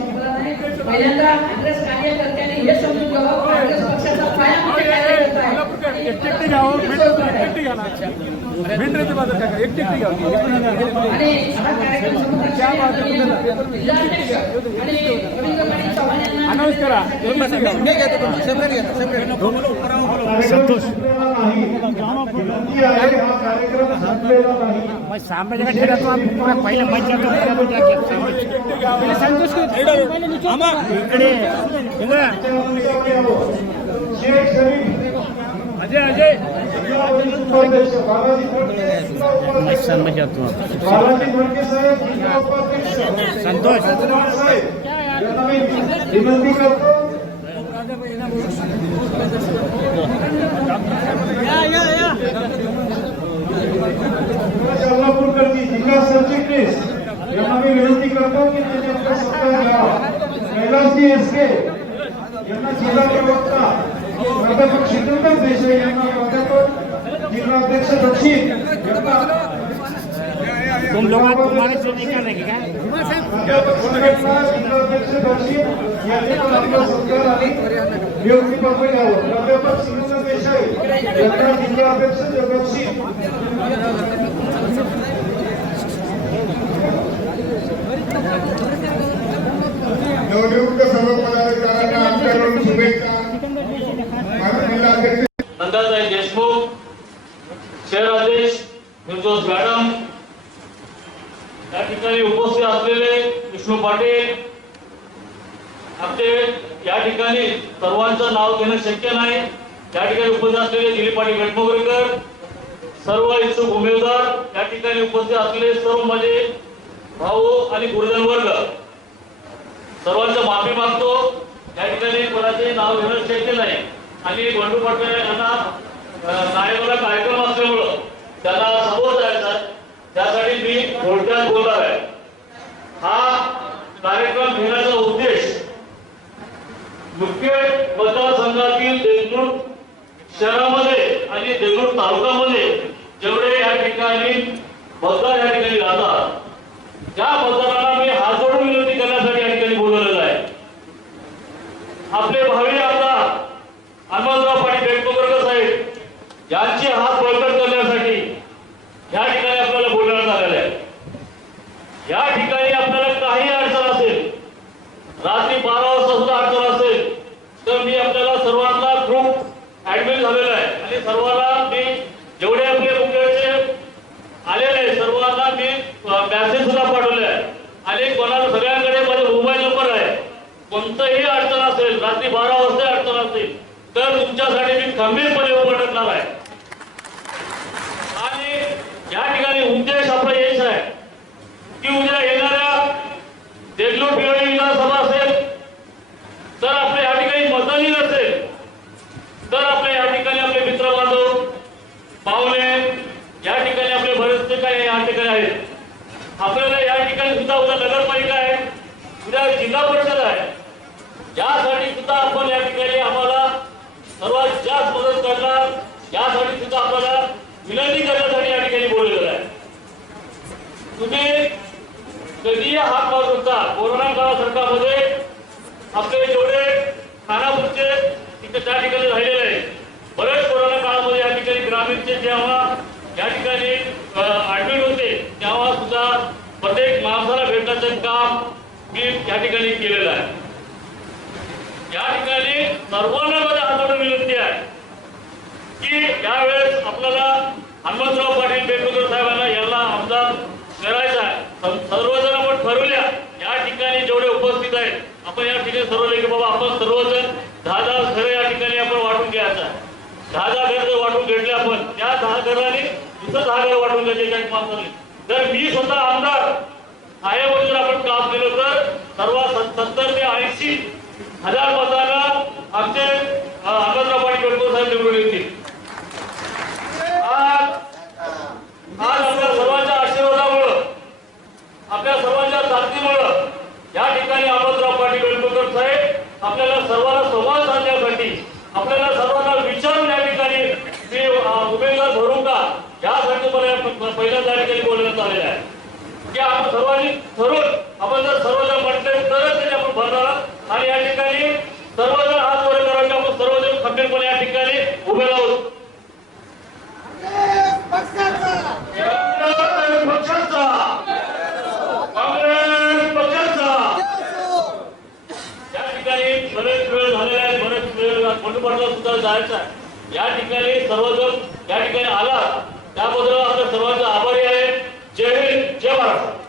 पहिल्यांदा काँग्रेस कार्यकर्त्यांनी हे समजून घ्यावं काँग्रेस पक्षाचा पाया म्हणजे काय करत आहे. एकटी घ्यावं एकटी घ्या भेंडरेची बाजू टाका एकटी घ्यावी आणि हा कार्यक्रम समोर जिल्हाध्यक्ष आणि रवींद्रनाथ चव्हाण यांना अनाऊन्स करा संतोष हा कार्यक्रम संपलेला नाही सामने जगह ठेरा तो आप पहले मच जातो संतोष इकडे शेख शरीफ अजय अजय। उपाध्यक्ष जिल्हा संतोष यांना मी विनंती करतो जिल्हा सरचिटणीस यांना मी विनंती करतो की त्यांनी आपला सत्कार घ्यावा कैलासजी एसके यांना जिल्हा प्रवक्ता प्राध्यापक श्रीकांत देसाई यांना जिल्हाध्यक्ष दक्षिण तुम लोग तुम्हारे से नहीं करने के क्या? प्राध्यापक संघटना जिल्हाध्यक्ष दक्षिण यांनी पण आपला सत्कार आणि नियुक्तीपत्र घ्यावं प्राध्यापक श्रीकांत देसाई यांना जिल्हाध्यक्ष दक्षिण प्रदेश निर्दोष मॅडम या ठिकाणी उपस्थित असलेले विष्णू पाटील आपले या ठिकाणी सर्वांचं नाव घेणं शक्य नाही. या ठिकाणी उपस्थित असलेले दिलीप पाटील गटमोगरेकर सर्व इच्छुक उमेदवार या ठिकाणी उपस्थित असलेले सर्व माझे भाऊ आणि गुरुजन वर्ग सर्वांचं माफी मागतो. या ठिकाणी कोणाचे नाव घेणं शक्य नाही. आणि बंडू पाटील यांना नायबाला कार्यक्रम असल्यामुळं त्यांना समोर जायचं त्यासाठी मी थोडक्यात बोलणार आहे हा कार्यक्रम घेण्याचा उद्देश मुख्य मतदारसंघातील देगलूर शहरामध्ये आणि देगलूर तालुक्यामध्ये जेवढे या ठिकाणी मतदार या ठिकाणी राहतात त्या मतदारांना मी हात जोडून विनंती करण्यासाठी या ठिकाणी बोलवलेलं आहे. आपले भावी आमदार हनुमंतराव पाटील बेटकोकरकर साहेब यांचे हात बळकट करण्यासाठी या ठिकाणी आपल्याला बोलवण्यात आलेलं आहे या ठिकाणी आपल्याला काही अडचण असेल रात्री बारा वाजता सुद्धा अडचण असेल तर मी आपल्याला सर्वांना ग्रुप ऍडमिट झालेला आहे आणि सर्वांना मी जेवढे आपले मुख्याचे आलेले सर्वांना मी मॅसेज सुद्धा पाठवले आहे. आणि कोणाला सगळ्यांकडे माझा मोबाईल नंबर आहे. कोणतंही अडचण असेल रात्री बारा वाजता अडचण असेल तर तुमच्यासाठी मी खंबीरपणे उभं टाकणार आहे. आणि या ठिकाणी उद्देश आपला हेच आहे की उद्या येणाऱ्या देगलूर पिवळी विधानसभा असेल तर आपल्या या ठिकाणी मतदानी असेल तर आपल्या या ठिकाणी आपले मित्र बांधव पाहुणे या ठिकाणी आपले बरेचसे काही या ठिकाणी आहेत आपल्याला या ठिकाणी सुद्धा उद्या नगरपालिका आहे उद्या जिल्हा परिषद आहे. यासाठी सुद्धा आपण या ठिकाणी आम्हाला सर्वात जास्त मदत करणार. यासाठी सुद्धा आपल्याला विनंती करण्यासाठी या ठिकाणी बोललेलं आहे. तुम्ही कधीही हात पाहत होता कोरोना काळा सरकारमध्ये आपले जेवढे खानापूरचे तिथे त्या ठिकाणी राहिलेले आहे बरेच कोरोना काळामध्ये या ठिकाणी ग्रामीणचे जेव्हा या ठिकाणी ऍडमिट होते तेव्हा सुद्धा प्रत्येक माणसाला भेटण्याचं काम मी या ठिकाणी केलेलं आहे या ठिकाणी सर्वांना माझा हाताने विनंती आहे की यावेळेस आपल्याला हनुमंतराव पाटील बेंगुदर साहेबांना यांना आमदार करायचा आहे. सर्व- सर्वजण आपण ठरवल्या या ठिकाणी जेवढे उपस्थित आहेत आपण या ठिकाणी ठरवले की बाबा आपण सर्वजण दहा दहा घरं या ठिकाणी आपण वाटून घ्यायचं आहे. दहा दहा घर जर वाटून घेतले आपण त्या दहा घरांनी दुसरं दहा घर वाटून घ्यायचे माणसाने. जर मी स्वतः आमदार आहे म्हणून जर आपण काम केलं तर सर्व सत्तर ते ऐंशी हजार मतांना आमचे अं, पाटील साहेब निवडून येतील. आज आज आपल्या सर्वांच्या आशीर्वादामुळं आपल्या सर्वांच्या ताकदीमुळं या ठिकाणी अहमदराव पाटील वेलकुलकर साहेब आपल्याला सर्वांना संवाद साधण्यासाठी आपल्याला सर्वांना विचारून या ठिकाणी मी उमेदवार भरू का? यासाठी मला पहिल्या त्या ठिकाणी बोलण्यात आलेलं आहे. की आपण सर्वांनी ठरवून आपण जर सर्वांना आणि या ठिकाणी सर्वजण हात वर करायचे आपण सर्वजण खंबीरपणे या ठिकाणी उभे राहू या ठिकाणी बरेच वेळ झालेला आहे बरेच वेळ सुद्धा जायचं आहे. या ठिकाणी सर्वजण या ठिकाणी आला. त्याबद्दल आपल्या सर्वांचा आभारी आहे. जय हिंद जय महाराष्ट्र